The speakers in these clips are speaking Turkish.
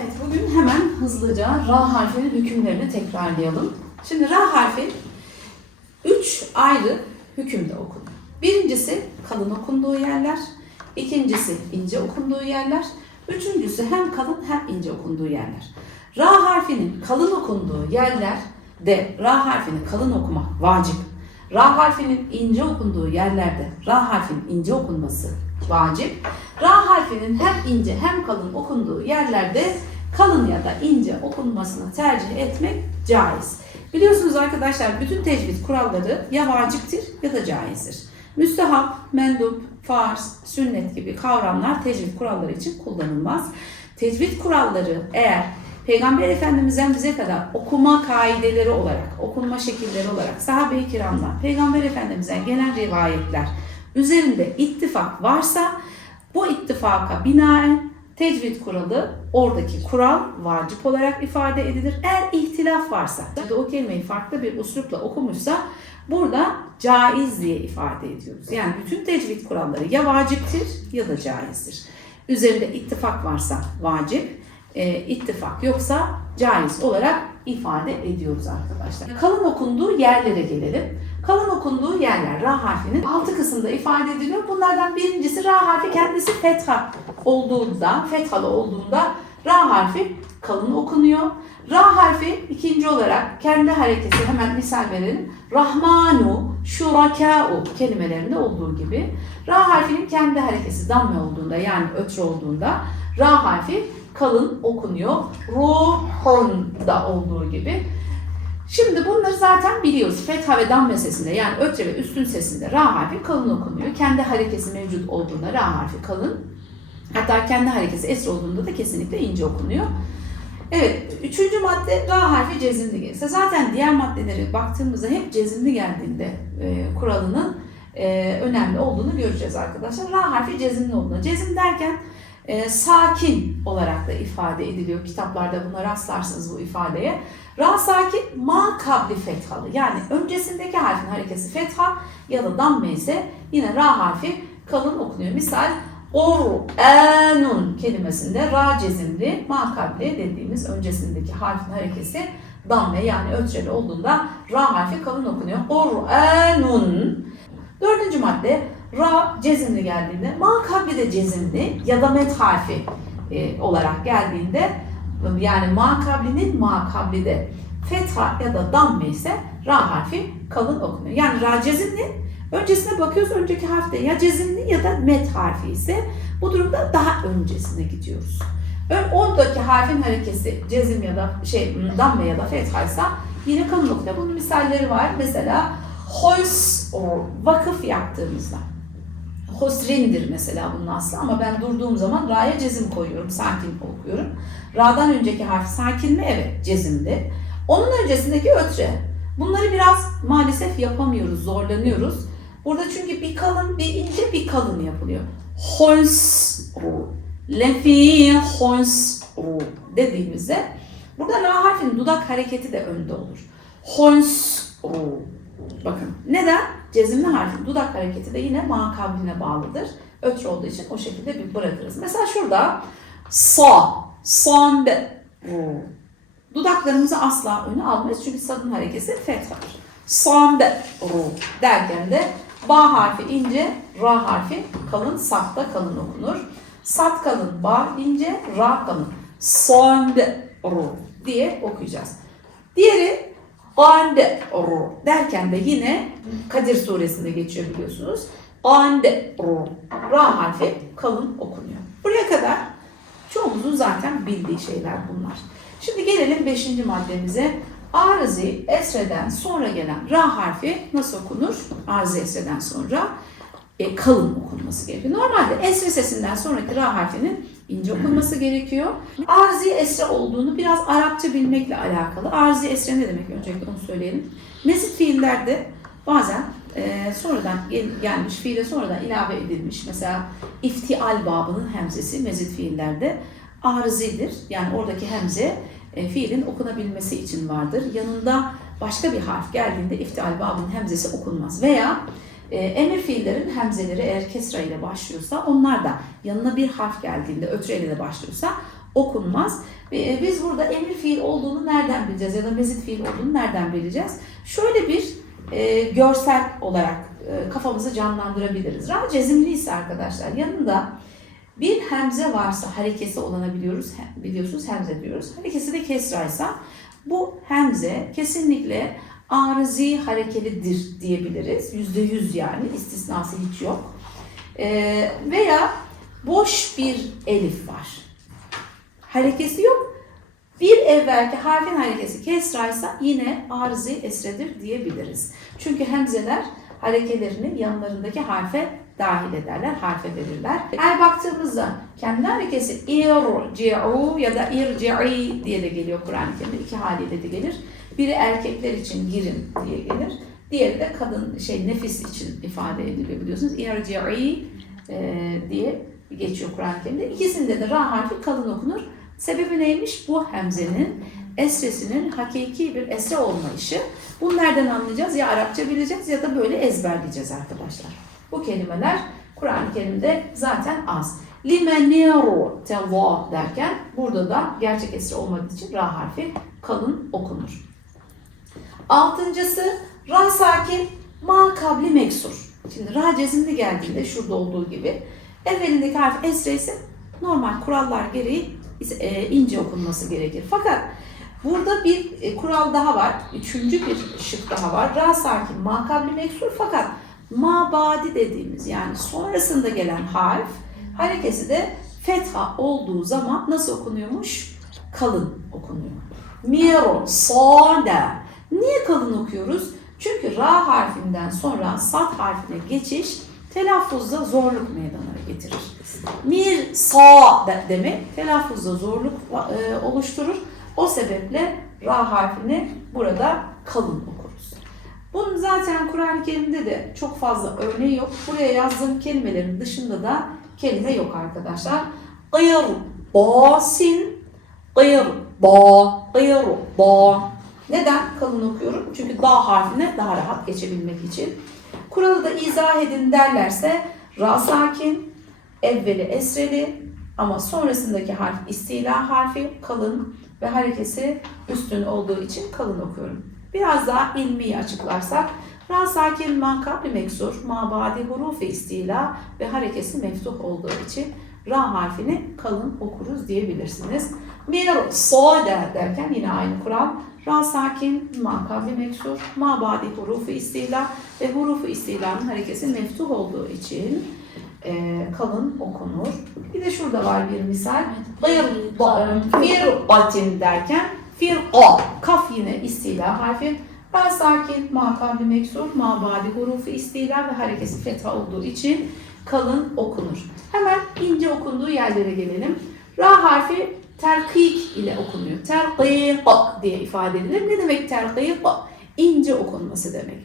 Evet, bugün hemen hızlıca ra harfinin hükümlerini tekrarlayalım. Şimdi ra harfi üç ayrı hükümde okunur. Birincisi kalın okunduğu yerler, ikincisi ince okunduğu yerler, üçüncüsü hem kalın hem ince okunduğu yerler. Ra harfinin kalın okunduğu yerlerde ra harfini kalın okumak vacip. Ra harfinin ince okunduğu yerlerde ra harfinin ince okunması vacip. Ra harfinin hem ince hem kalın okunduğu yerlerde kalın ya da ince okunmasını tercih etmek caiz. Biliyorsunuz arkadaşlar bütün tecvid kuralları ya vaciptir ya da caizdir. Müstehap, mendup, farz, sünnet gibi kavramlar tecvid kuralları için kullanılmaz. Tecvid kuralları eğer Peygamber Efendimiz'den bize kadar okuma kaideleri olarak, okunma şekilleri olarak sahabe-i kiramdan, Peygamber Efendimiz'den gelen rivayetler üzerinde ittifak varsa bu ittifaka binaen tecvid kuralı oradaki kural vacip olarak ifade edilir. Eğer ihtilaf varsa, ya da o kelimeyi farklı bir uslupla okumuşsa burada caiz diye ifade ediyoruz. Yani bütün tecvid kuralları ya vaciptir ya da caizdir. Üzerinde ittifak varsa vacip, e, ittifak yoksa caiz olarak ifade ediyoruz arkadaşlar. Kalın okunduğu yerlere gelelim. Kalın okunduğu yerler ra harfinin altı kısımda ifade ediliyor. Bunlardan birincisi ra harfi kendisi fetha olduğunda, fethalı olduğunda ra harfi kalın okunuyor. Ra harfi ikinci olarak kendi hareketi hemen misal verelim. Rahmanu, şurakâ'u kelimelerinde olduğu gibi. Ra harfinin kendi hareketi damme olduğunda yani ötre olduğunda ra harfi kalın okunuyor. Ruhun da olduğu gibi. Şimdi bunları zaten biliyoruz. Fetha ve dam sesinde yani ötre ve üstün sesinde ra harfi kalın okunuyor. Kendi harekesi mevcut olduğunda ra harfi kalın. Hatta kendi harekesi esra olduğunda da kesinlikle ince okunuyor. Evet, üçüncü madde ra harfi cezimli gelirse. Zaten diğer maddelere baktığımızda hep cezimli geldiğinde e, kuralının e, önemli olduğunu göreceğiz arkadaşlar. Ra harfi cezimli olduğunda. Cezim derken e, sakin olarak da ifade ediliyor. Kitaplarda buna rastlarsınız bu ifadeye. Ra sakin ma kabli fethalı. Yani öncesindeki harfin harekesi fetha ya da damme ise yine ra harfi kalın okunuyor. Misal Kur'anun kelimesinde ra cezimli ma kabli dediğimiz öncesindeki harfin harekesi damme yani ötreli olduğunda ra harfi kalın okunuyor. Kur'anun. Dördüncü madde ra cezimli geldiğinde ma kabli de cezimli ya da met harfi e, olarak geldiğinde yani ma kablinin ma kabli de fetha ya da damme ise ra harfi kalın okunuyor. Yani ra cezimli öncesine bakıyoruz önceki harfte ya cezimli ya da met harfi ise bu durumda daha öncesine gidiyoruz. Ön oradaki harfin harekesi cezim ya da şey damme ya da fethaysa yine kalın okunuyor. Bunun misalleri var. Mesela hoys vakıf yaptığımızda. Hosrindir mesela bunun aslı ama ben durduğum zaman ra'ya cezim koyuyorum. Sakin okuyorum. Ra'dan önceki harf sakin mi? Evet cezimli. Onun öncesindeki ötre. Bunları biraz maalesef yapamıyoruz, zorlanıyoruz. Burada çünkü bir kalın, bir ince, bir kalın yapılıyor. Hons, lefi, hons dediğimizde burada la harfinin dudak hareketi de önde olur. Hons, bakın neden? Cezimli harfin dudak hareketi de yine ma kabline bağlıdır. Ötre olduğu için o şekilde bir bırakırız. Mesela şurada sa, son, Dudaklarımızı asla öne almayız çünkü sadın hareketi fethadır. Son derken de ba harfi ince, ra harfi kalın, sakta kalın okunur. Sat kalın, ba ince, ra kalın. Son diye okuyacağız. Diğeri Ande derken de yine Kadir suresinde geçiyor biliyorsunuz. Ande ra harfi kalın okunuyor. Buraya kadar çoğumuzun zaten bildiği şeyler bunlar. Şimdi gelelim 5. maddemize. Arzi esreden sonra gelen ra harfi nasıl okunur? Arzi esreden sonra e, kalın okunması gerekiyor. Normalde esre sesinden sonraki ra harfinin ince okunması gerekiyor. Arzi esre olduğunu biraz Arapça bilmekle alakalı. Arzi esre ne demek? Öncelikle onu söyleyelim. Mezit fiillerde bazen e, sonradan gel, gelmiş, fiile sonradan ilave edilmiş. Mesela iftial babının hemzesi mezit fiillerde arzidir. Yani oradaki hemze e, fiilin okunabilmesi için vardır. Yanında başka bir harf geldiğinde iftial babının hemzesi okunmaz. Veya e, emir fiillerin hemzeleri eğer kesra ile başlıyorsa onlar da yanına bir harf geldiğinde ötre ile başlıyorsa okunmaz. Ve Biz burada emir fiil olduğunu nereden bileceğiz ya da mezit fiil olduğunu nereden bileceğiz? Şöyle bir e, görsel olarak e, kafamızı canlandırabiliriz. Ra cezimli ise arkadaşlar yanında bir hemze varsa harekesi olanabiliyoruz. He- Biliyorsunuz hemze diyoruz. Harekesi de kesraysa bu hemze kesinlikle arızi harekelidir diyebiliriz. Yüzde yüz yani istisnası hiç yok. Ee, veya boş bir elif var. Harekesi yok. Bir evvelki harfin harekesi kesraysa yine arızi esredir diyebiliriz. Çünkü hemzeler harekelerini yanlarındaki harfe dahil ederler, harfe verirler. Eğer baktığımızda kendi harekesi irci'u ya da irci'i diye de geliyor Kur'an-ı Kerim'de. iki haliyle de gelir. Biri erkekler için girin diye gelir. Diğeri de kadın şey nefis için ifade ediliyor biliyorsunuz. İrci'i e, diye geçiyor Kur'an-ı Kerim'de. İkisinde de ra harfi kalın okunur. Sebebi neymiş? Bu hemzenin esresinin hakiki bir esre olmayışı. Bunu nereden anlayacağız? Ya Arapça bileceğiz ya da böyle ezberleyeceğiz arkadaşlar. Bu kelimeler Kur'an-ı Kerim'de zaten az. Limeniru teva derken burada da gerçek esre olmadığı için ra harfi kalın okunur. Altıncısı ra sakin ma kabli meksur. Şimdi ra cezimli geldiğinde şurada olduğu gibi evvelindeki harf esre ise normal kurallar gereği e, ince okunması gerekir. Fakat burada bir e, kural daha var. Üçüncü bir şık daha var. Ra sakin ma kabli meksur fakat ma badi dediğimiz yani sonrasında gelen harf harekesi de fetha olduğu zaman nasıl okunuyormuş? Kalın okunuyor. Miro, sada. Niye kalın okuyoruz? Çünkü ra harfinden sonra sat harfine geçiş telaffuzda zorluk meydana getirir. Mir sa de- demek telaffuzda zorluk e, oluşturur. O sebeple ra harfini burada kalın. Bunun zaten Kur'an-ı Kerim'de de çok fazla örneği yok. Buraya yazdığım kelimelerin dışında da kelime yok arkadaşlar. Gıyr, basin, gıyr, ba, gıyr, ba. Neden kalın okuyorum? Çünkü da harfine daha rahat geçebilmek için. Kuralı da izah edin derlerse ra sakin, evveli esreli ama sonrasındaki harf istila harfi kalın ve harekesi üstün olduğu için kalın okuyorum. Biraz daha ilmi açıklarsak ra sakin ma kabli meksur, ma badi hurufi istila ve harekesi meftuh olduğu için ra harfini kalın okuruz diyebilirsiniz. Mir soda derken yine aynı kural. Ra sakin, ma kabli meksur, ma badi hurufu istila ve hurufu istilanın harekesi meftuh olduğu için e, kalın okunur. Bir de şurada var bir misal. Gayr firqatin derken firqa kaf yine istila harfi. Ra sakin, ma kabli meksur, ma badi hurufu istila ve harekesi fetha olduğu için kalın okunur. Hemen ince okunduğu yerlere gelelim. Ra harfi terkik ile okunuyor. Terkik diye ifade edilir. Ne demek terkik? İnce okunması demek.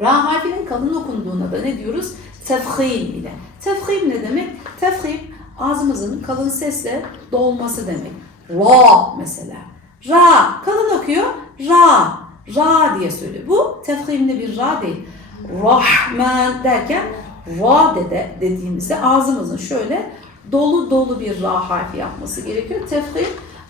Ra harfinin kalın okunduğuna da ne diyoruz? Tefhim ile. Tefhim ne demek? Tefhim ağzımızın kalın sesle dolması demek. Ra mesela. Ra kalın okuyor. Ra. Ra diye söylüyor. Bu tefhimli bir ra değil. Rahman derken ra dede dediğimizde ağzımızın şöyle dolu dolu bir ra harfi yapması gerekiyor. Tefhim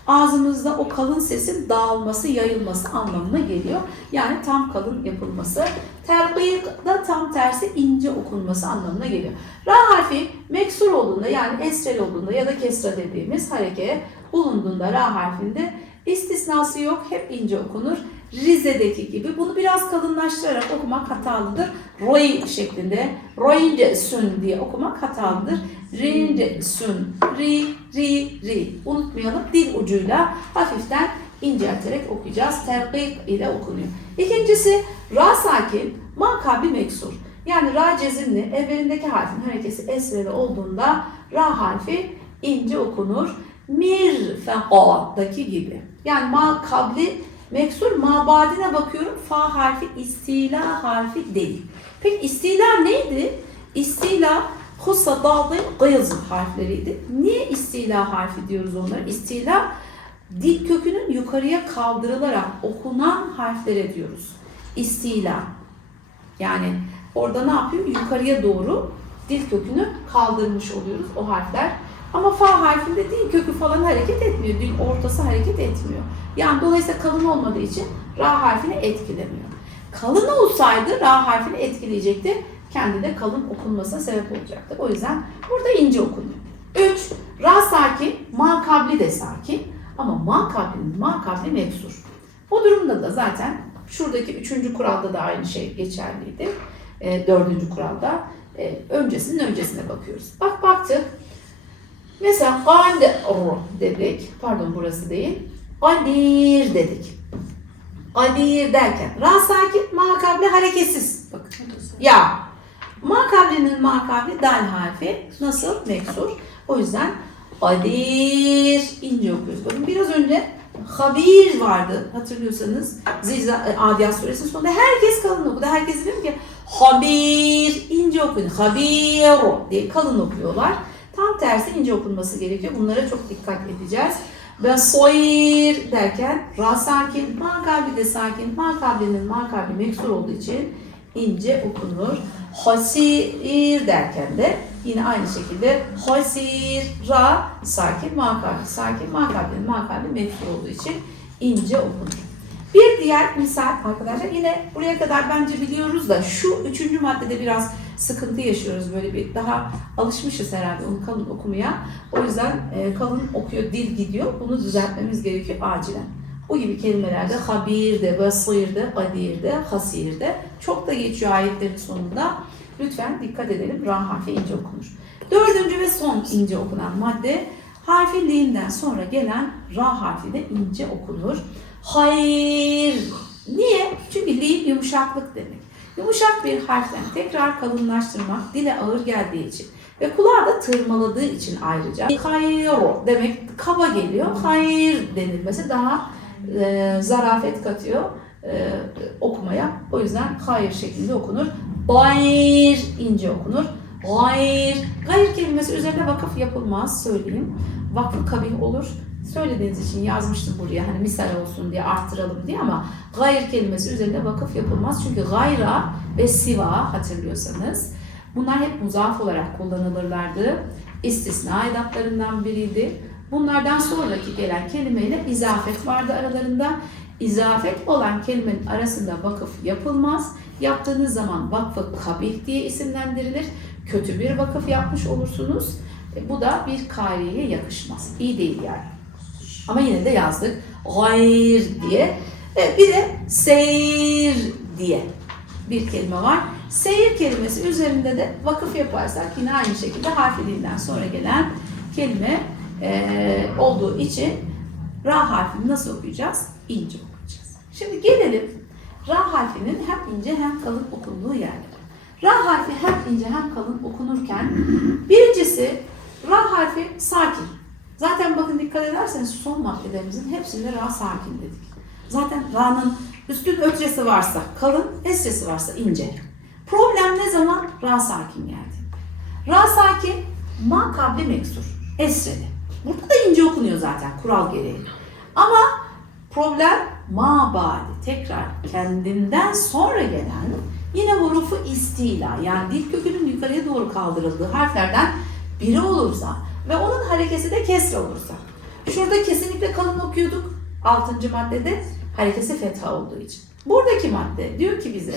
ağzımızda o kalın sesin dağılması, yayılması anlamına geliyor. Yani tam kalın yapılması. Terkik da tam tersi ince okunması anlamına geliyor. Ra harfi meksur olduğunda yani esrel olduğunda ya da kesra dediğimiz harekeye bulunduğunda ra harfinde istisnası yok. Hep ince okunur. Rize'deki gibi bunu biraz kalınlaştırarak okumak hatalıdır. Roy şeklinde roince sün diye okumak hatalıdır. Rince sün, ri, ri, ri. Unutmayalım dil ucuyla hafiften incelterek okuyacağız. Terkik ile okunuyor. İkincisi ra sakin, ma kabli meksur. Yani ra cezimli evvelindeki harfin harekesi esreli olduğunda ra harfi ince okunur. Mir feqa'daki gibi. Yani ma kabli meksur mabadine bakıyorum. Fa harfi istila harfi değil. Peki istila neydi? İstila hussa daldı gıyız harfleriydi. Niye istila harfi diyoruz onlara? İstila dil kökünün yukarıya kaldırılarak okunan harflere diyoruz. İstila. Yani orada ne yapıyor? Yukarıya doğru dil kökünü kaldırmış oluyoruz. O harfler Ama fa harfinde dil kökü falan hareket etmiyor. Dil ortası hareket etmiyor. Yani dolayısıyla kalın olmadığı için ra harfini etkilemiyor. Kalın olsaydı ra harfini etkileyecekti. Kendi de kalın okunmasına sebep olacaktı. O yüzden burada ince okunuyor. 3. Ra sakin, ma kabli de sakin. Ama ma kablinin ma kabli meksur. O durumda da zaten şuradaki üçüncü kuralda da aynı şey geçerliydi. E, dördüncü kuralda. E, öncesinin öncesine bakıyoruz. Bak baktık. Mesela kadir dedik. Pardon burası değil. Kadir dedik. Kadir derken ra sakin, ma kabli hareketsiz. Bakın. Ya. Ma kablinin ma kabli dal harfi nasıl? Meksur. O yüzden kadir ince okuyoruz. Bakın biraz önce habir vardı hatırlıyorsanız. Zilza, e, Adiyat suresinin sonunda herkes kalın okudu. Herkes diyor ki habir ince okuyun. Habir diye kalın okuyorlar. Tam tersi ince okunması gerekiyor. Bunlara çok dikkat edeceğiz. Ve soyir derken ra sakin, ma kalbi de sakin, ma kalbinin ma kalbi meksur olduğu için ince okunur. Hasir derken de yine aynı şekilde hasir, ra sakin, ma kalbi sakin, ma kalbinin ma kalbi meksur olduğu için ince okunur. Bir diğer misal arkadaşlar yine buraya kadar bence biliyoruz da şu üçüncü maddede biraz sıkıntı yaşıyoruz böyle bir daha alışmışız herhalde onu kalın okumaya. O yüzden e, kalın okuyor dil gidiyor bunu düzeltmemiz gerekiyor acilen. Bu gibi kelimelerde habirde, basirde, kadirde, hasirde çok da geçiyor ayetlerin sonunda. Lütfen dikkat edelim ra harfi ince okunur. Dördüncü ve son ince okunan madde harfin liğinden sonra gelen ra harfi de ince okunur. Hayır. Niye? Çünkü liğ yumuşaklık demek. Yumuşak bir harften tekrar kalınlaştırmak dile ağır geldiği için ve kulağa da tırmaladığı için ayrıca hayır demek kaba geliyor. Hayır denilmesi daha e, zarafet katıyor e, okumaya. O yüzden hayır şeklinde okunur. Gayr ince okunur. Gayr. Gayr kelimesi üzerine vakıf yapılmaz söyleyeyim. Vakfı kabih olur. Söylediğiniz için yazmıştım buraya hani misal olsun diye arttıralım diye ama gayr kelimesi üzerine vakıf yapılmaz. Çünkü gayra ve siva hatırlıyorsanız bunlar hep muzaf olarak kullanılırlardı. İstisna edatlarından biriydi. Bunlardan sonraki gelen kelimeyle izafet vardı aralarında. İzafet olan kelimenin arasında vakıf yapılmaz. Yaptığınız zaman vakfı kabih diye isimlendirilir. Kötü bir vakıf yapmış olursunuz. E, bu da bir kariye yakışmaz. İyi değil yani. Ama yine de yazdık. Gayr diye. E, bir de seyir diye bir kelime var. Seyir kelimesi üzerinde de vakıf yaparsak yine aynı şekilde harfiliğinden sonra gelen kelime e, olduğu için ra harfini nasıl okuyacağız? İnce okuyacağız. Şimdi gelelim ra harfinin hem ince hem kalın okunduğu yerlere. Ra harfi hem ince hem kalın okunurken birincisi ra harfi sakin. Zaten bakın dikkat ederseniz son maddelerimizin hepsinde ra sakin dedik. Zaten ra'nın üstün ötresi varsa kalın, esresi varsa ince. Problem ne zaman? Ra sakin geldi. Ra sakin, ma kabli meksur, esreli. Burada da ince okunuyor zaten kural gereği. Ama problem ma badi tekrar kendinden sonra gelen yine hurufu istila yani dil kökünün yukarıya doğru kaldırıldığı harflerden biri olursa ve onun harekesi de kesre olursa. Şurada kesinlikle kalın okuyorduk. Altıncı maddede harekesi fetha olduğu için. Buradaki madde diyor ki bize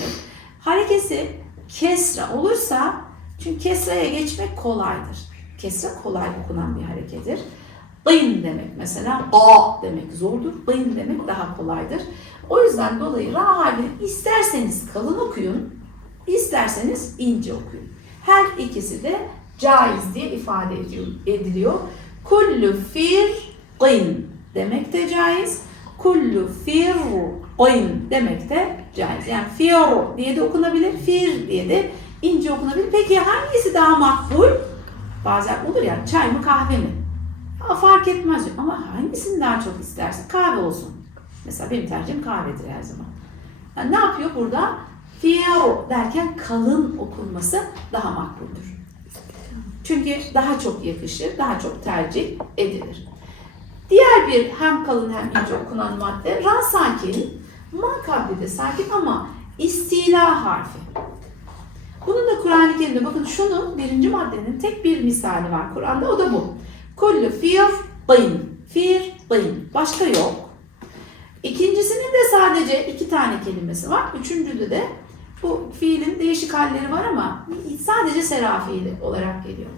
harekesi kesra olursa çünkü kesraya geçmek kolaydır. Kesre kolay okunan bir harekettir. Dayın demek mesela a demek zordur. Dayın demek daha kolaydır. O yüzden dolayı ra harfini isterseniz kalın okuyun, isterseniz ince okuyun. Her ikisi de caiz diye ifade ediliyor. Kullu firqin demek de caiz. Kullu firqin demek de caiz. Yani fir diye de okunabilir, fir diye de ince okunabilir. Peki hangisi daha makbul? Bazen olur ya çay mı kahve mi? Ha, fark etmez ama hangisini daha çok istersin? Kahve olsun. Mesela benim tercihim kahvedir her zaman. Yani ne yapıyor burada? Fiyaro derken kalın okunması daha makbuldür. Çünkü daha çok yakışır, daha çok tercih edilir. Diğer bir hem kalın hem ince okunan madde ra sakin, ma kabli de sakin ama istila harfi. Bunun da Kur'an-ı Kerim'de bakın şunun birinci maddenin tek bir misali var Kur'an'da o da bu. Kullu firdin. Firdin. Başka yok. İkincisinin de sadece iki tane kelimesi var. Üçüncüde de bu fiilin değişik halleri var ama sadece sera fiili olarak geliyor.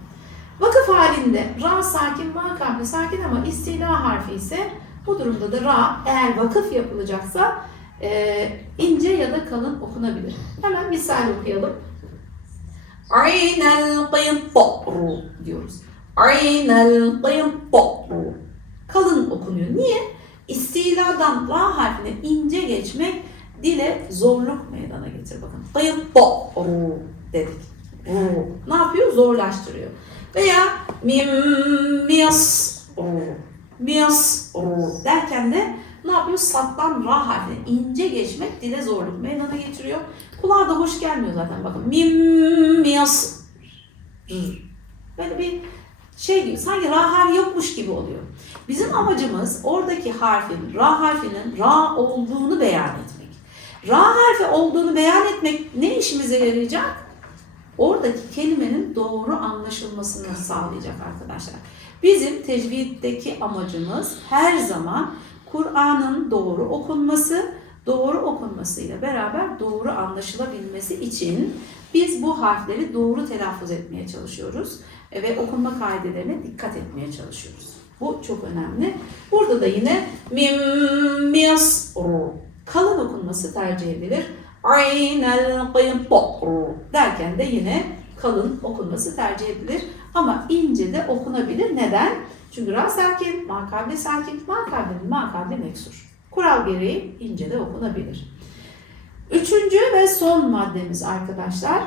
Vakıf halinde ra sakin, va kalbi sakin ama istila harfi ise bu durumda da ra eğer vakıf yapılacaksa e, ince ya da kalın okunabilir. Hemen misal okuyalım. Aynel qıyınta'ru diyoruz. Aynel qıyınta'ru. Kalın okunuyor. Niye? İstiladan ra harfine ince geçmek dile zorluk meydana getir. Bakın. Qıyınta'ru dedik. Ne yapıyor? Zorlaştırıyor. Veya mim miyas miyas derken de ne yapıyor? Sattan ra harfine ince geçmek dile zorluk meydana getiriyor. Kulağa da hoş gelmiyor zaten bakın. Mim miyas Böyle bir şey gibi sanki ra harfi yokmuş gibi oluyor. Bizim amacımız oradaki harfin, ra harfinin ra olduğunu beyan etmek. Ra harfi olduğunu beyan etmek ne işimize yarayacak? Oradaki kelimenin doğru anlaşılmasını sağlayacak arkadaşlar. Bizim tecviddeki amacımız her zaman Kur'an'ın doğru okunması, doğru okunmasıyla beraber doğru anlaşılabilmesi için biz bu harfleri doğru telaffuz etmeye çalışıyoruz e, ve okunma kaidelerine dikkat etmeye çalışıyoruz. Bu çok önemli. Burada da yine mim ru kalın okunması tercih edilir. Aynel qıyınta'ru derken de yine kalın okunması tercih edilir. Ama ince de okunabilir. Neden? Çünkü ra sakin, makabli sakin, makabli makabli meksur. Kural gereği ince de okunabilir. Üçüncü ve son maddemiz arkadaşlar.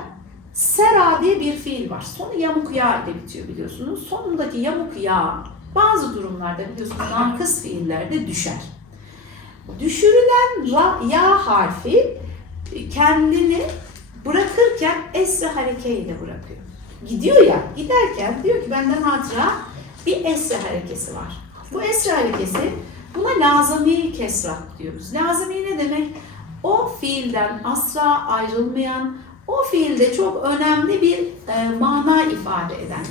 Sera diye bir fiil var. Sonu yamuk ya ile bitiyor biliyorsunuz. Sonundaki yamuk ya bazı durumlarda biliyorsunuz nakıs fiillerde düşer. Düşürülen ya harfi kendini bırakırken esre harekeyle bırakıyor. Gidiyor ya, giderken diyor ki benden hatıra bir esre harekesi var. Bu esre harekesi buna lazımi kesra diyoruz. Lazımi ne demek? O fiilden asla ayrılmayan, o fiilde çok önemli bir e, mana ifade eden,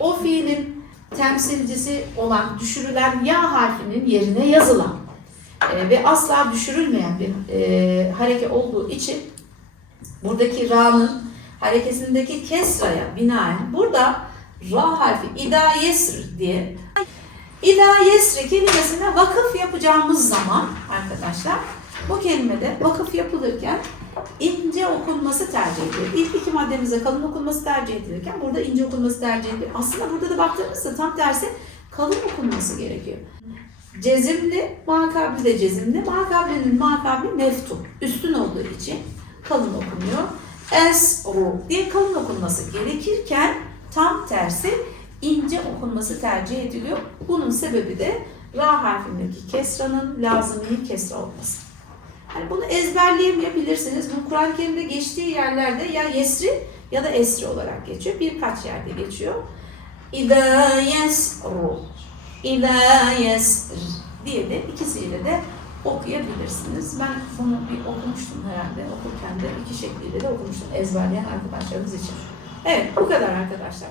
o fiilin temsilcisi olan düşürülen ya harfinin yerine yazılan e, ve asla düşürülmeyen bir e, hareke olduğu için buradaki ra'nın harekesindeki kesraya binaen burada ra harfi ida yesr diye ida yesri kelimesine vakıf yapacağımız zaman arkadaşlar bu kelimede vakıf yapılırken ince okunması tercih edilir. İlk iki maddemize kalın okunması tercih edilirken burada ince okunması tercih ediliyor. Aslında burada da baktığımızda tam tersi kalın okunması gerekiyor. Cezimli, makabli de cezimli. Makablinin makabli meftu. Üstün olduğu için kalın okunuyor. Es, ru diye kalın okunması gerekirken tam tersi ince okunması tercih ediliyor. Bunun sebebi de ra harfindeki kesranın lazımini kesra olması. Yani bunu ezberleyemeyebilirsiniz. Bu Kur'an-ı Kerim'de geçtiği yerlerde ya yesri ya da esri olarak geçiyor. Birkaç yerde geçiyor. İza yesru İlâ yesr diye de ikisiyle de okuyabilirsiniz. Ben bunu bir okumuştum herhalde. Okurken de iki şekliyle de okumuştum ezberleyen arkadaşlarımız için. Evet bu kadar arkadaşlar.